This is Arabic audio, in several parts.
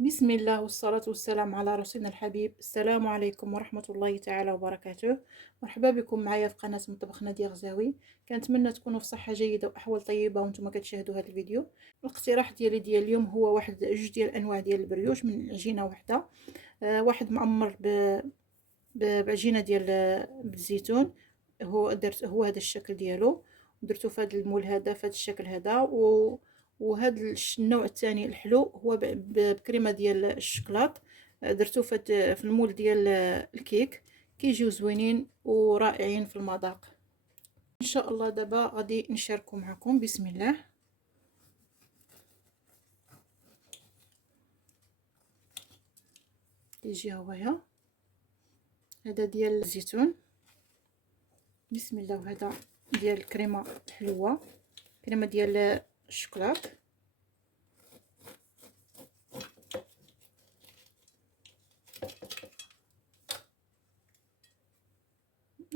بسم الله والصلاة والسلام على رسولنا الحبيب. السلام عليكم ورحمة الله تعالى وبركاته. مرحبا بكم معايا في قناة مطبخ نادية غزاوي. كنتمنى تكونوا في صحة جيدة وأحوال طيبة وانتم كتشاهدوا هذا الفيديو. الاقتراح ديال اليوم هو واحد جوج ديال الأنواع ديال البريوش من عجينة واحدة. واحد معمر بعجينة ديال بالزيتون. هو هذا الشكل ديالو، درتو في هذا المول هذا في هذا الشكل هذا. وهذا النوع الثاني الحلو هو بكريمه ديال الشوكولات. درتو في المول ديال الكيك. كيجيو زوينين ورائعين في المذاق. ان شاء الله دابا غادي نشاركو معكم. بسم الله. كيجي هوايا هذا ديال الزيتون. بسم الله. وهذا ديال الكريمه الحلوه، كريمه ديال الشوكولات.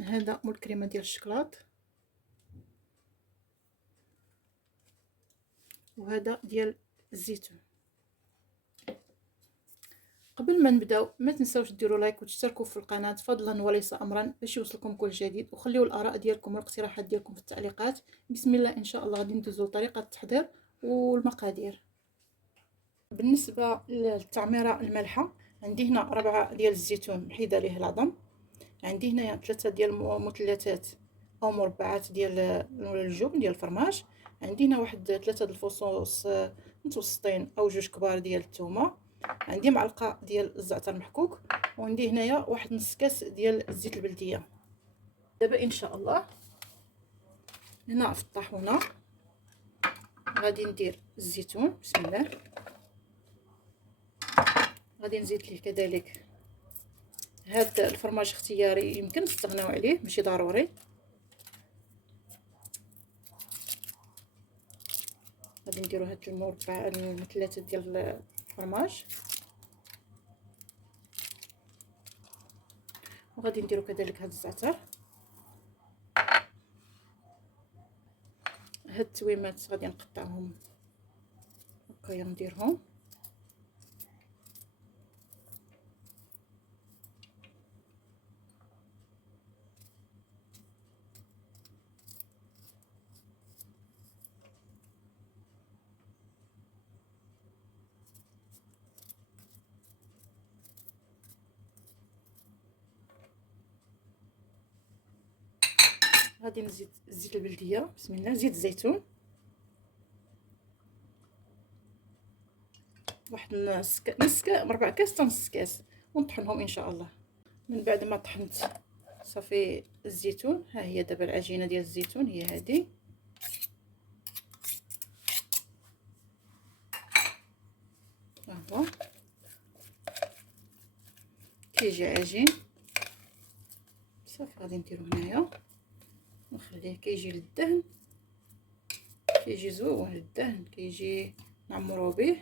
هذا مول الكريمه ديال الشوكولات، وهذا ديال الزيتون. قبل ما نبداو ما تنساوش ديروا لايك وتشتركوا في القناه فضلا وليس امرا باش يوصلكم كل جديد، وخليوا الاراء ديالكم والاقتراحات ديالكم في التعليقات. بسم الله. ان شاء الله غادي ندوزو لطريقه التحضير والمقادير. بالنسبه للتعميره المالحه، عندي هنا 4 ديال الزيتون محيده ليه العظم. عندي هنايا 3 ديال مثلثات او مربعات ديال الجبن ديال الفرماج. عندي هنا واحد 3 د الفصوص متوسطين او 2 كبار ديال الثومه. عندي معلقه ديال الزعتر محكوك، وعندي هنايا واحد نص كاس ديال الزيت البلديه. دابا ان شاء الله هنا في الطاحونه غادي ندير الزيتون. بسم الله. غادي نزيد ليه كذلك هذا الفرماج اختياري، يمكن تستغناو عليه ماشي ضروري. غادي نديرو هاد المربع المثلثات ديال الفرماج، وغادي نديرو كذلك هاد الزعتر. هاد التويمات غادي نقطعهم هكايا نديرهم. غادي نزيد الزيت البلديه. بسم الله. زيت الزيتون واحد نص ربع كاس حتى نص كاس، ونطحنهم ان شاء الله. من بعد ما طحنت صافي الزيتون، ها هي دابا العجينه ديال الزيتون هي هذه. ها هو كيجي عجين صافي. غادي نديرو هنايا نخليه كيجي للدهن، كيجي زوين للدهن، كيجي نعمرو به.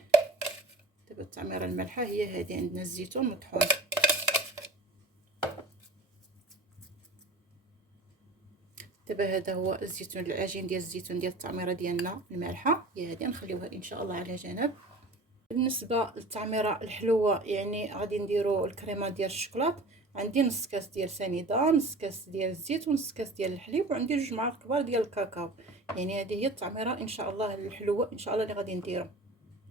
دابا التعميره المالحه هي هذه. عندنا الزيتون مطحون. دابا هذا هو الزيتون، العجين ديال الزيتون ديال التعميره ديالنا المالحه هي هذه. نخليوها ان شاء الله على جنب. بالنسبه للتعميره الحلوه يعني غادي نديرو الكريمه ديال الشوكولات. عندي نص كاس ديال سنيده، نص كاس ديال الزيت، ونص كاس ديال الحليب، وعندي 2 معالق كبار ديال الكاكاو. يعني هذه هي التعميره ان شاء الله الحلوه ان شاء الله اللي غادي نديرو.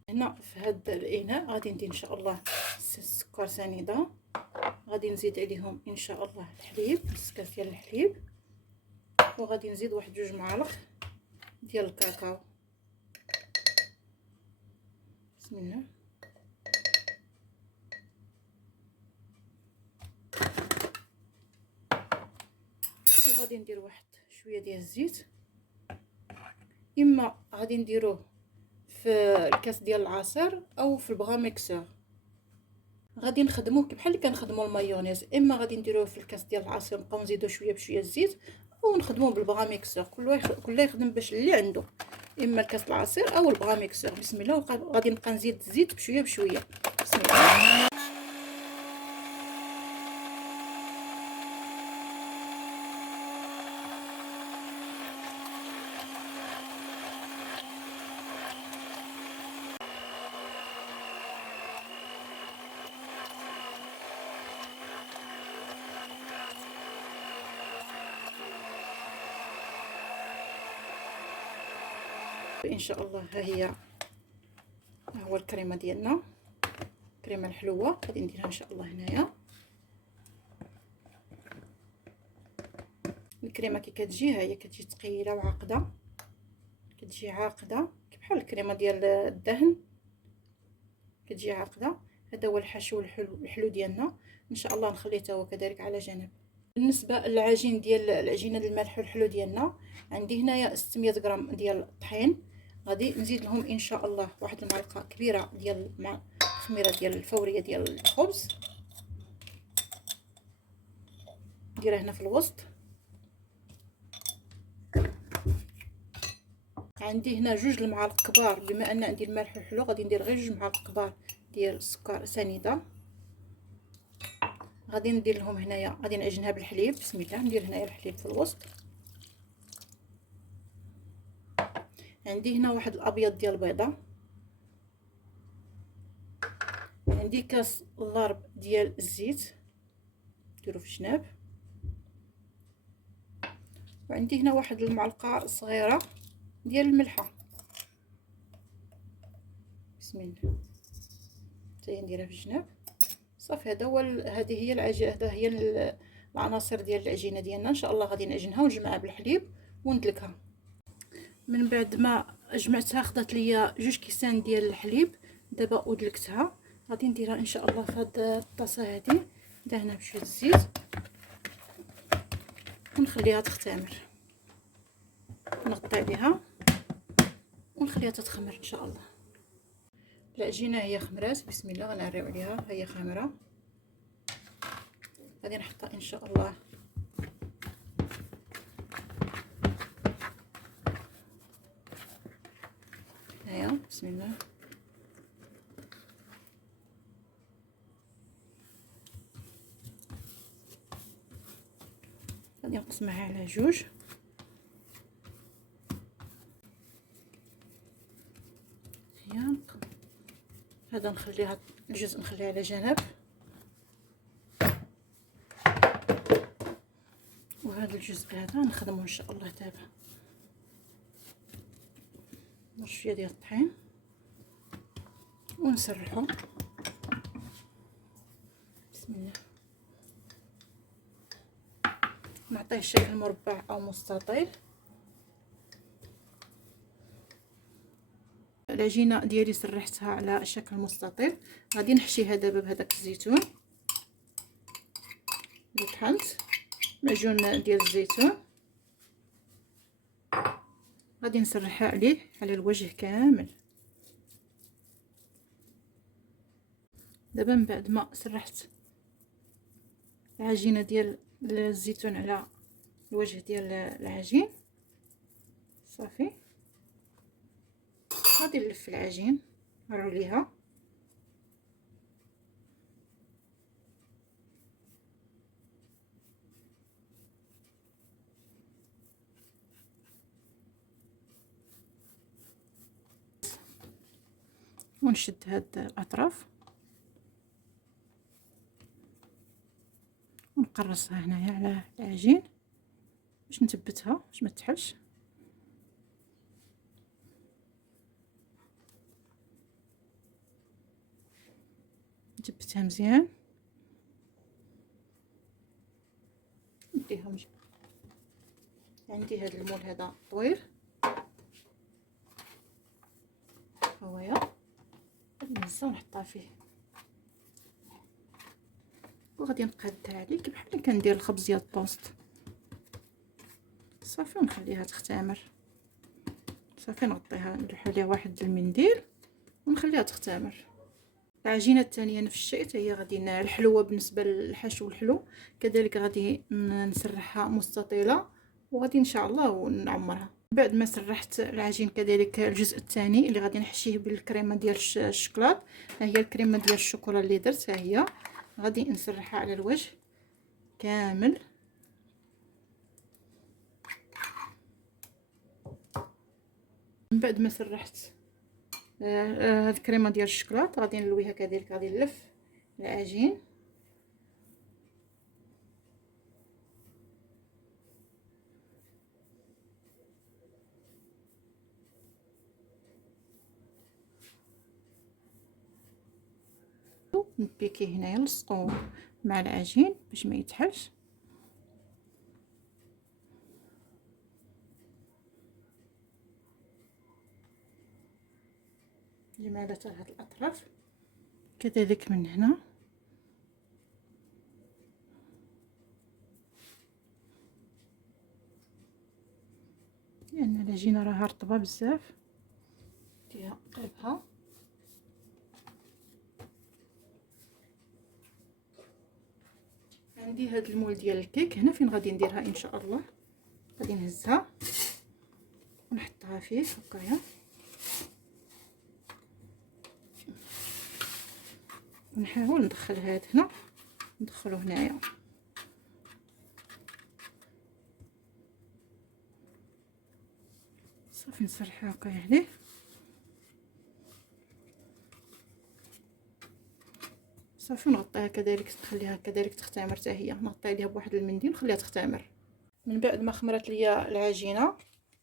هنا في هذا الاناء غادي ندير ان شاء الله السكر سنيده. غادي نزيد عليهم ان شاء الله الحليب، نص كاس ديال الحليب، وغادي نزيد واحد 2 معالق ديال الكاكاو. بسم الله. وغادي ندير واحد شويه ديال الزيت، اما غادي نديروه في الكاس ديال العصير او في البغا ميكسور. غادي نخدموه بحال اللي كنخدموا المايونيز، اما غادي نديروه في الكاس ديال العصير نبقاو نزيدو شويه بشويه الزيت، او نخدموه بالبغا ميكسور. كل يخدم باش اللي عنده، اما الكاس العصير او البغا ميكسور. بسم الله. غادي نبقى نزيد الزيت بشويه بشويه. بسم الله. ان شاء الله. ها هي، ها هو الكريمه ديالنا، الكريمه الحلوه غادي نديرها ان شاء الله هنايا. الكريمه كي كتجي، ها هي كتجي ثقيله وعاقده، كتجي عاقده بحال الكريمه ديال الدهن، كتجي عاقده. هذا هو الحشو الحلو ديالنا. ان شاء الله نخليه حتى هو كذلك على جنب. بالنسبه للعجين ديال العجينه الملح والحلو ديالنا، عندي هنايا 600 غرام ديال الطحين. غادي نزيد لهم ان شاء الله واحد المعلقه كبيره ديال الخميره ديال الفوريه ديال الخبز، نديرها هنا في الوسط. عندي هنا 2 المعالق كبار، بما ان عندي الملح والحلو غادي ندير غير 2 معالق كبار ديال السكر سنيده. غادي ندير لهم هنايا، غادي نعجنها بالحليب. بسم الله. ندير هنايا الحليب في الوسط. عندي هنا واحد الابيض ديال البيضه. عندي كاس ضرب ديال الزيت نديرو في الجناب. وعندي هنا واحد المعلقه صغيره ديال الملحه. بسم الله. حتى نديرها في الجناب. صافي. هذا هو هذه هي العجينه، هذا هي العناصر ديال العجينه ديالنا. ان شاء الله غادي نعجنها ونجمعها بالحليب وندلكها. من بعد ما جمعتها خدات ليا 2 كيسان ديال الحليب. دابا ودلكتها، غادي نديرها ان شاء الله في هاد الطاسه هذه، دهنها بشويه الزيت ونخليها تختمر. نغطي عليها ونخليها تتخمر ان شاء الله. العجينه هي خمرات. بسم الله. غنعريو عليها، ها هي خامره. غادي نحطها ان شاء الله هيا. بسم الله. غادي نقسمها على 2. هيا هذا نخليها الجزء نخليه على جنب، وهذا الجزء هذا نخدمه ان شاء الله دابا. شويه ديال الطحين ونسرحو. بسم الله. نعطيه شكل مربع او مستطيل. العجينه ديالي سرحتها على شكل مستطيل. غادي نحشيها دابا بهذاك الزيتون اللي طحنت، معجون ديال الزيتون. غادي نسرحها عليه على الوجه كامل. دابا من بعد ما سرحت العجينه ديال الزيتون على الوجه ديال العجين، صافي غادي نلف العجين نروليها. ونشد هاد الاطراف ونقرصها هنايا على العجين باش نثبتها باش ما تحلش. نثبتها مزيان. نديها عندي هذا المول هذا طويل، هاهي غادي نهزها ونحطها فيه، وغادي نقادها عليك بحال اللي كندير الخبز ديال الطوست. صافي ونخليها تختمر. صافي نغطيها، ندلح عليها واحد المنديل ونخليها تختمر. العجينه الثانيه نفس الشيء، حتى هي غادي الحلوه. بالنسبه للحشو الحلو كذلك غادي نسرحها مستطيله، وغادي ان شاء الله نعمرها. بعد ما سرحت العجين كذلك الجزء الثاني اللي غادي نحشيه بالكريمه ديال الشوكولات. ها هي الكريمه ديال الشوكولا اللي درت، ها هي غادي نسرحها على الوجه كامل. من بعد ما سرحت هاد الكريمه ديال الشوكولات غادي نلويها كذلك. غادي نلف العجين نبيكي هنايا نلصقو مع العجين باش ما يتحلش. جمالة هاد الاطراف كذلك من هنا. لان العجينه راها رطبه بزاف فيها قلبها. عندي هاد المول ديال الكيك هنا فين غادي نديرها ان شاء الله. غادي نهزها ونحطها فيه هكايا ونحاول ندخل هاد هنا ندخلو هنايا. صافي نسرحها هكايا عليه. صافي نغطيها كذلك، نخليها كذلك تختمر حتى هي. نغطي عليها بواحد المنديل نخليها تختمر. من بعد ما خمرت ليا العجينه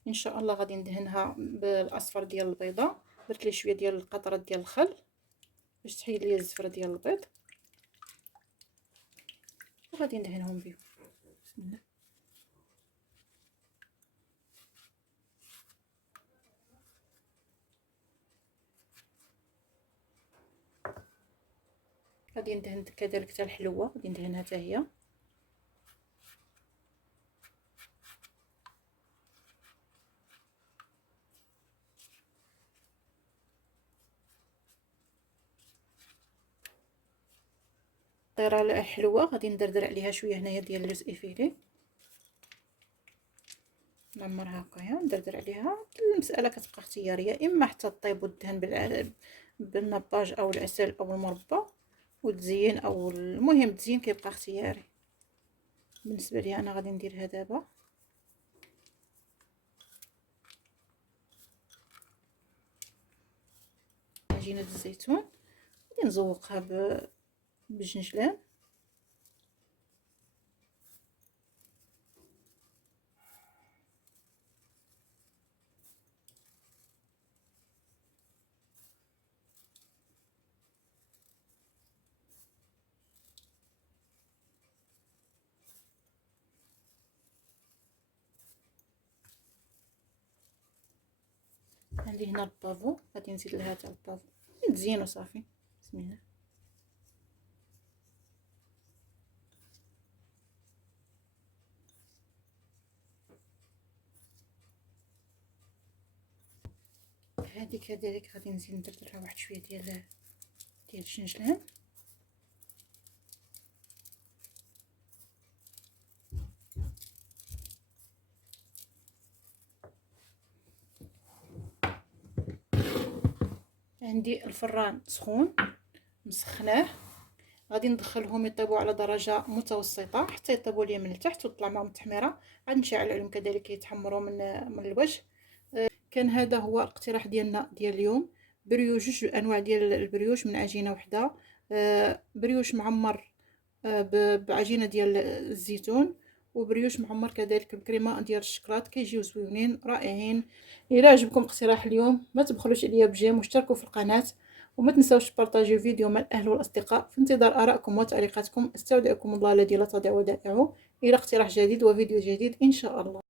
ان شاء الله غادي ندهنها بالاصفر ديال البيضه. درت لي شويه ديال القطره ديال الخل باش تحيد ليا الزفره ديال البيض وغادي ندهنهم بهم. بسم الله. غادي ندهن كذلك حتى الحلوه غادي ندهنها حتى هي. الطيره الحلوه غادي ندردر عليها شويه هنايا ديال اللوز ايفيلي. نعمرها هكايا ندردر عليها. المساله كتبقى اختياريه، اما حتى طيب ودهن بالنباج او العسل او المربى وتزين، او المهم تزين كيبقى اختياري. بالنسبه لي انا غادي نديرها دابا. عجينه الزيتون غادي نزوقها بالجنجلان. عندي هنا البافو غادي نزيد لها تاع البافو نزينو صافي. بسم الله. هذه كذلك غادي نزيد ندير لها واحد شويه ديال الجنجلان. عندي الفران سخون مسخناه، غادي ندخلهم يطيبوا على درجه متوسطه حتى يطيبوا لي من التحت وتطلع معهم التحميره. غادي نشعل عليهم كذلك يتحمروا من الوجه. كان هذا هو الاقتراح ديالنا ديال اليوم. بريوش، جوج انواع ديال البريوش من عجينه وحده. بريوش معمر بعجينه ديال الزيتون، وبريوش معمر كذلك بكريمه ديال الشكلاط. كيجيو زوينين رائعين. الى عجبكم اقتراح اليوم ما تبخلوش عليا بجيم واشتركوا في القناه، وما تنساوش تبارطاجيو الفيديو مع الاهل والاصدقاء. في انتظار ارائكم وتعليقاتكم. استودعكم الله الذي لا تضيع ودائعه. الى اقتراح جديد وفيديو جديد ان شاء الله.